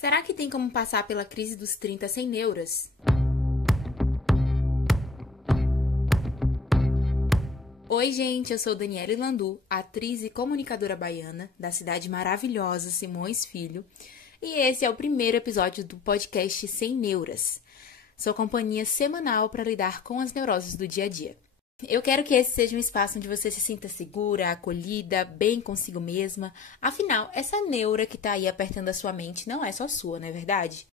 Será que tem como passar pela crise dos 30 sem neuras? Oi, gente, eu sou Daniele Landu, atriz e comunicadora baiana da cidade maravilhosa Simões Filho, e esse é o primeiro episódio do podcast Sem Neuras, sua companhia semanal para lidar com as neuroses do dia a dia. Eu quero que esse seja um espaço onde você se sinta segura, acolhida, bem consigo mesma. Afinal, essa neura que tá aí apertando a sua mente não é só sua, não é verdade?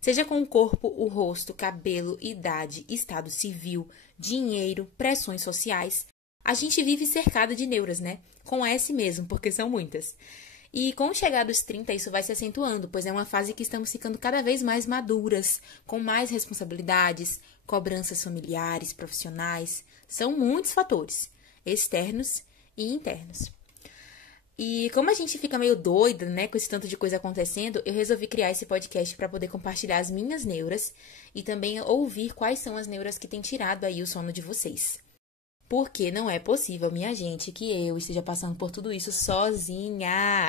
Seja com o corpo, o rosto, cabelo, idade, estado civil, dinheiro, pressões sociais, a gente vive cercada de neuras, né? Com S mesmo, porque são muitas. E com o chegar dos 30, isso vai se acentuando, pois é uma fase que estamos ficando cada vez mais maduras, com mais responsabilidades, cobranças familiares, profissionais. São muitos fatores, externos e internos. E como a gente fica meio doida, né, com esse tanto de coisa acontecendo, eu resolvi criar esse podcast para poder compartilhar as minhas neuras e também ouvir quais são as neuras que têm tirado aí o sono de vocês. Porque não é possível, minha gente, que eu esteja passando por tudo isso sozinha.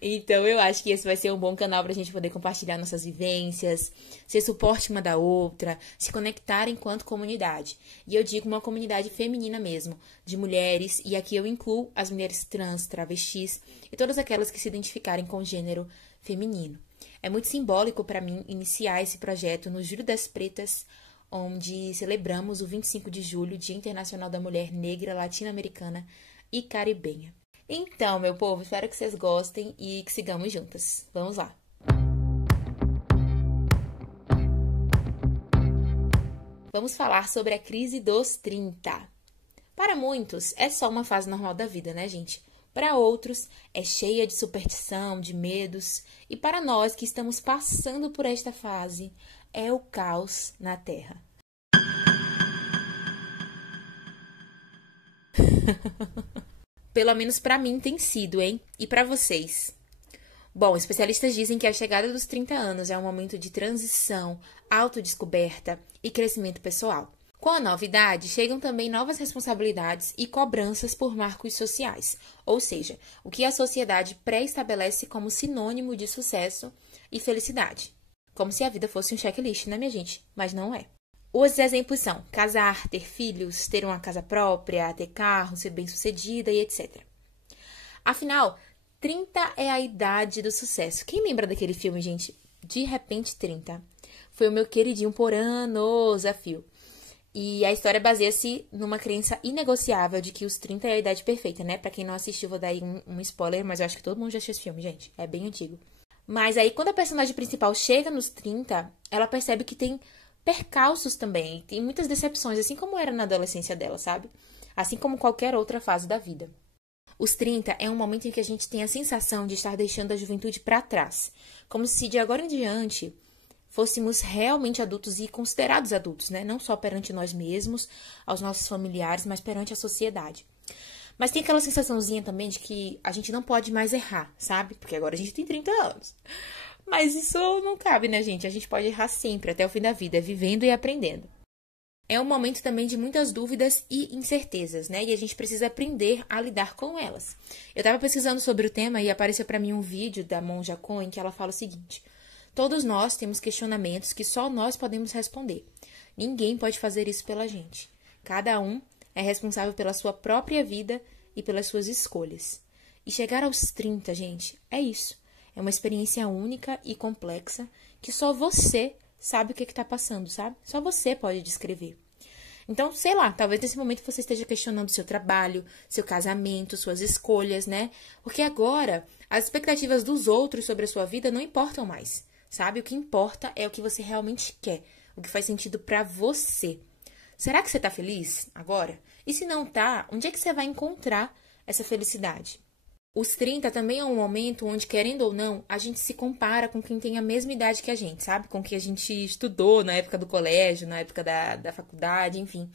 Então, eu acho que esse vai ser um bom canal pra gente poder compartilhar nossas vivências, ser suporte uma da outra, se conectar enquanto comunidade. E eu digo uma comunidade feminina mesmo, de mulheres, e aqui eu incluo as mulheres trans, travestis e todas aquelas que se identificarem com o gênero feminino. É muito simbólico para mim iniciar esse projeto no Julho das Pretas, onde celebramos o 25 de julho, Dia Internacional da Mulher Negra, Latino-Americana e Caribenha. Então, meu povo, espero que vocês gostem e que sigamos juntas. Vamos lá! Vamos falar sobre a crise dos 30. Para muitos, é só uma fase normal da vida, né, gente? Para outros, é cheia de superstição, de medos. E para nós que estamos passando por esta fase, é o caos na Terra. Pelo menos para mim tem sido, hein? E para vocês? Bom, especialistas dizem que a chegada dos 30 anos é um momento de transição, autodescoberta e crescimento pessoal. Com a nova idade, chegam também novas responsabilidades e cobranças por marcos sociais, ou seja, o que a sociedade pré-estabelece como sinônimo de sucesso e felicidade. Como se a vida fosse um checklist, né, minha gente? Mas não é. Os exemplos são casar, ter filhos, ter uma casa própria, ter carro, ser bem-sucedida e etc. Afinal, 30 é a idade do sucesso. Quem lembra daquele filme, gente? De repente 30. Foi o meu queridinho por anos a fio. E a história baseia-se numa crença inegociável de que os 30 é a idade perfeita, né? Pra quem não assistiu, vou dar aí um spoiler, mas eu acho que todo mundo já assistiu esse filme, gente. É bem antigo. Mas aí, quando a personagem principal chega nos 30, ela percebe que tem percalços também. Tem muitas decepções, assim como era na adolescência dela, sabe? Assim como qualquer outra fase da vida. Os 30 é um momento em que a gente tem a sensação de estar deixando a juventude para trás. Como se de agora em diante fôssemos realmente adultos e considerados adultos, né? Não só perante nós mesmos, aos nossos familiares, mas perante a sociedade. Mas tem aquela sensaçãozinha também de que a gente não pode mais errar, sabe? Porque agora a gente tem 30 anos. Mas isso não cabe, né, gente? A gente pode errar sempre, até o fim da vida, vivendo e aprendendo. É um momento também de muitas dúvidas e incertezas, né? E a gente precisa aprender a lidar com elas. Eu estava pesquisando sobre o tema e apareceu para mim um vídeo da Monja Coen em que ela fala o seguinte: todos nós temos questionamentos que só nós podemos responder. Ninguém pode fazer isso pela gente. Cada um é responsável pela sua própria vida e pelas suas escolhas. E chegar aos 30, gente, é isso. É uma experiência única e complexa que só você sabe o que está passando, sabe? Só você pode descrever. Então, sei lá, talvez nesse momento você esteja questionando seu trabalho, seu casamento, suas escolhas, né? Porque agora as expectativas dos outros sobre a sua vida não importam mais, sabe? O que importa é o que você realmente quer, o que faz sentido pra você. Será que você tá feliz agora? E se não tá, onde é que você vai encontrar essa felicidade? Os 30 também é um momento onde, querendo ou não, a gente se compara com quem tem a mesma idade que a gente, sabe? Com quem a gente estudou na época do colégio, na época da faculdade, enfim.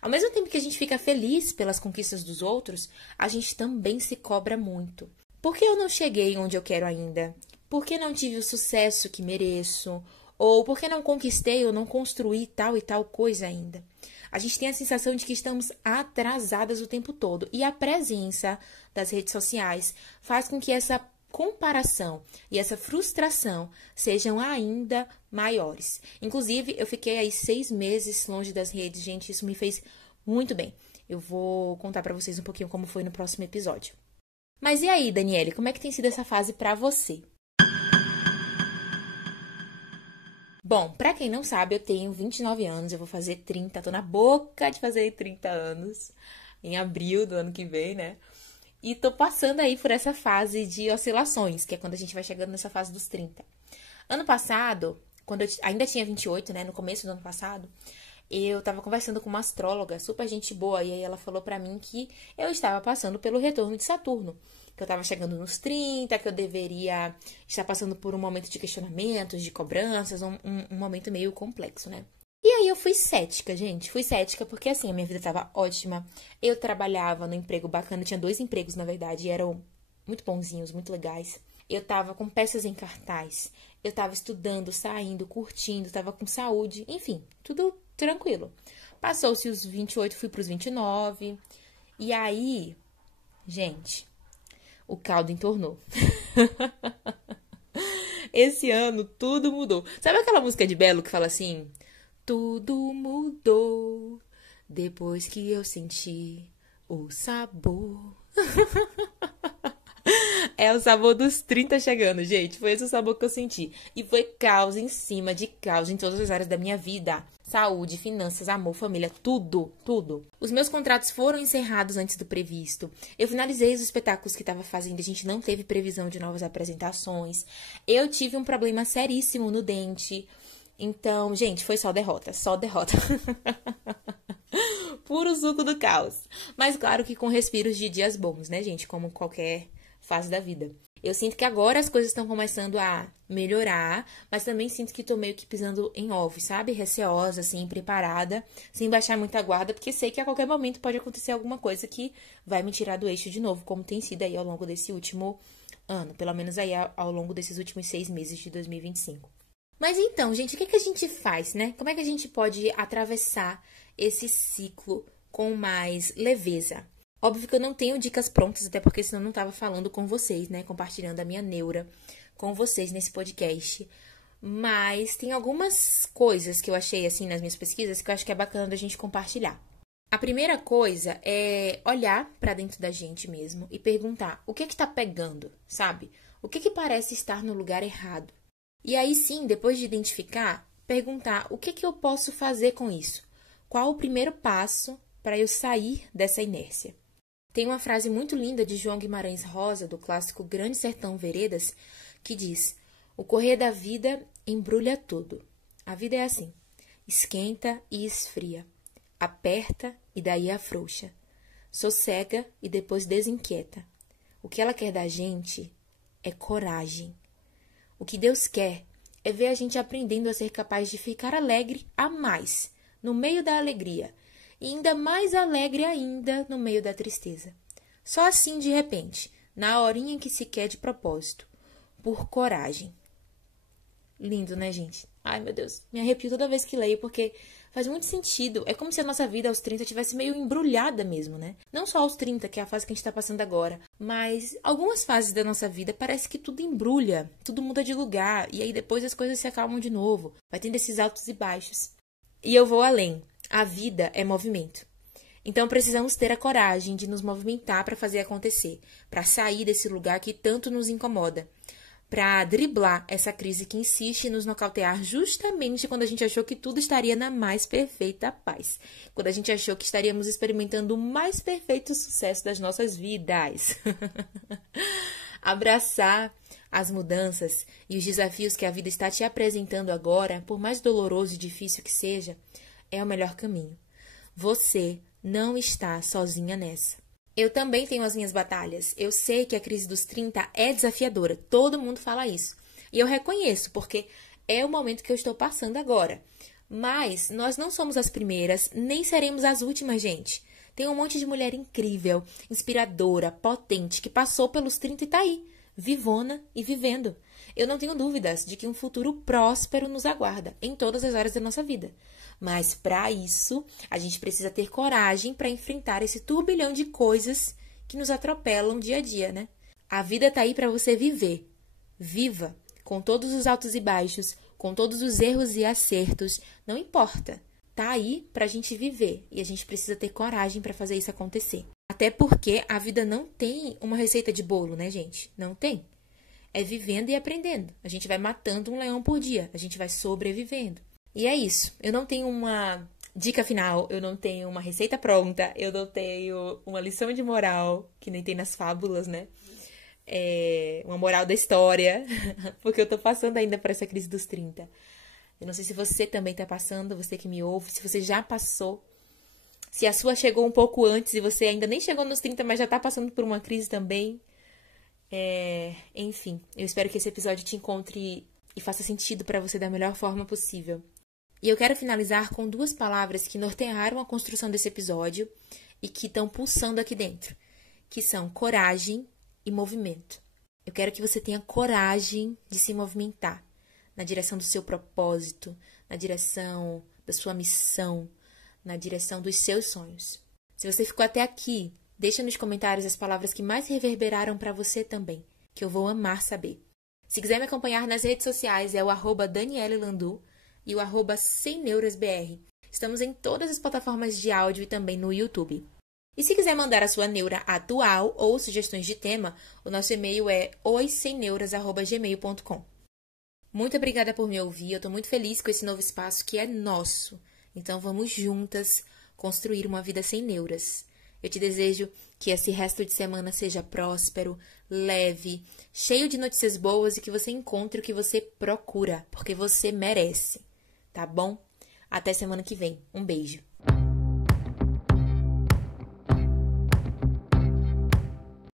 Ao mesmo tempo que a gente fica feliz pelas conquistas dos outros, a gente também se cobra muito. Por que eu não cheguei onde eu quero ainda? Por que não tive o sucesso que mereço? Ou por que não conquistei ou não construí tal e tal coisa ainda? A gente tem a sensação de que estamos atrasadas o tempo todo. E a presença das redes sociais faz com que essa comparação e essa frustração sejam ainda maiores. Inclusive, eu fiquei aí 6 meses longe das redes, gente, isso me fez muito bem. Eu vou contar pra vocês um pouquinho como foi no próximo episódio. Mas e aí, Daniele, como é que tem sido essa fase pra você? Bom, pra quem não sabe, eu tenho 29 anos, eu vou fazer 30, tô na boca de fazer 30 anos, em abril do ano que vem, né? E tô passando aí por essa fase de oscilações, que é quando a gente vai chegando nessa fase dos 30. Ano passado, quando eu ainda tinha 28, né, no começo do ano passado, eu tava conversando com uma astróloga, super gente boa, e aí ela falou pra mim que eu estava passando pelo retorno de Saturno, que eu tava chegando nos 30, que eu deveria estar passando por um momento de questionamentos, de cobranças, um momento meio complexo, né? E aí eu fui cética, gente. Fui cética porque, assim, a minha vida tava ótima. Eu trabalhava no emprego bacana, eu tinha 2 empregos, na verdade, e eram muito bonzinhos, muito legais. Eu tava com peças em cartaz, eu tava estudando, saindo, curtindo, tava com saúde, enfim, tudo tranquilo. Passou-se os 28, fui pros 29, e aí, gente, o caldo entornou. Esse ano tudo mudou. Sabe aquela música de Belo que fala assim: tudo mudou depois que eu senti o sabor. É o sabor dos 30 chegando, gente. Foi esse o sabor que eu senti. E foi caos em cima de caos em todas as áreas da minha vida. Saúde, finanças, amor, família, tudo, tudo. Os meus contratos foram encerrados antes do previsto. Eu finalizei os espetáculos que estava fazendo. A gente não teve previsão de novas apresentações. Eu tive um problema seríssimo no dente. Então, gente, foi só derrota, só derrota. Puro suco do caos. Mas claro que com respiros de dias bons, né, gente? Como qualquer fase da vida. Eu sinto que agora as coisas estão começando a melhorar, mas também sinto que tô meio que pisando em ovos, sabe? Receosa, assim, preparada, sem baixar muita guarda, porque sei que a qualquer momento pode acontecer alguma coisa que vai me tirar do eixo de novo, como tem sido aí ao longo desse último ano, pelo menos aí ao longo desses últimos 6 meses de 2025. Mas então, gente, o que a gente faz, né? Como é que a gente pode atravessar esse ciclo com mais leveza? Óbvio que eu não tenho dicas prontas, até porque senão eu não tava falando com vocês, né? Compartilhando a minha neura com vocês nesse podcast. Mas tem algumas coisas que eu achei, assim, nas minhas pesquisas, que eu acho que é bacana da gente compartilhar. A primeira coisa é olhar pra dentro da gente mesmo e perguntar o que tá pegando, sabe? O que parece estar no lugar errado? E aí sim, depois de identificar, perguntar o que eu posso fazer com isso? Qual o primeiro passo para eu sair dessa inércia? Tem uma frase muito linda de João Guimarães Rosa, do clássico Grande Sertão Veredas, que diz: o correr da vida embrulha tudo. A vida é assim, esquenta e esfria, aperta e daí afrouxa, sossega e depois desinquieta. O que ela quer da gente é coragem. O que Deus quer é ver a gente aprendendo a ser capaz de ficar alegre a mais, no meio da alegria, e ainda mais alegre ainda no meio da tristeza. Só assim, de repente, na horinha que se quer de propósito, por coragem. Lindo, né, gente? Ai, meu Deus, me arrepio toda vez que leio, porque faz muito sentido. É como se a nossa vida aos 30 tivesse meio embrulhada mesmo, né? Não só aos 30, que é a fase que a gente tá passando agora, mas algumas fases da nossa vida parece que tudo embrulha, tudo muda de lugar, e aí depois as coisas se acalmam de novo. Vai tendo esses altos e baixos. E eu vou além. A vida é movimento. Então precisamos ter a coragem de nos movimentar para fazer acontecer, para sair desse lugar que tanto nos incomoda, para driblar essa crise que insiste em nos nocautear justamente quando a gente achou que tudo estaria na mais perfeita paz, quando a gente achou que estaríamos experimentando o mais perfeito sucesso das nossas vidas. Abraçar as mudanças e os desafios que a vida está te apresentando agora, por mais doloroso e difícil que seja, é o melhor caminho. Você não está sozinha nessa. Eu também tenho as minhas batalhas. Eu sei que a crise dos 30 é desafiadora. Todo mundo fala isso. E eu reconheço, porque é o momento que eu estou passando agora. Mas nós não somos as primeiras, nem seremos as últimas, gente. Tem um monte de mulher incrível, inspiradora, potente, que passou pelos 30 e tá aí, vivona e vivendo. Eu não tenho dúvidas de que um futuro próspero nos aguarda em todas as áreas da nossa vida. Mas, para isso, a gente precisa ter coragem para enfrentar esse turbilhão de coisas que nos atropelam dia a dia, né? A vida tá aí para você viver. Viva, com todos os altos e baixos, com todos os erros e acertos, não importa. Tá aí pra gente viver e a gente precisa ter coragem para fazer isso acontecer. Até porque a vida não tem uma receita de bolo, né, gente? Não tem. É vivendo e aprendendo. A gente vai matando um leão por dia, a gente vai sobrevivendo. E é isso. Eu não tenho uma dica final, eu não tenho uma receita pronta, eu não tenho uma lição de moral, que nem tem nas fábulas, né? Uma moral da história, porque eu tô passando ainda por essa crise dos 30. Eu não sei se você também tá passando, você que me ouve, se você já passou, se a sua chegou um pouco antes e você ainda nem chegou nos 30, mas já tá passando por uma crise também. Enfim, eu espero que esse episódio te encontre e faça sentido pra você da melhor forma possível. E eu quero finalizar com 2 palavras que nortearam a construção desse episódio e que estão pulsando aqui dentro, que são coragem e movimento. Eu quero que você tenha coragem de se movimentar na direção do seu propósito, na direção da sua missão, na direção dos seus sonhos. Se você ficou até aqui, deixa nos comentários as palavras que mais reverberaram para você também, que eu vou amar saber. Se quiser me acompanhar nas redes sociais, é o @DanieleLandu e o @semneurasbr. Estamos em todas as plataformas de áudio e também no YouTube. E se quiser mandar a sua neura atual ou sugestões de tema, o nosso e-mail é oissemneuras@gmail.com. Muito obrigada por me ouvir, eu estou muito feliz com esse novo espaço que é nosso. Então vamos juntas construir uma vida sem neuras. Eu te desejo que esse resto de semana seja próspero, leve, cheio de notícias boas e que você encontre o que você procura, porque você merece, tá bom? Até semana que vem. Um beijo.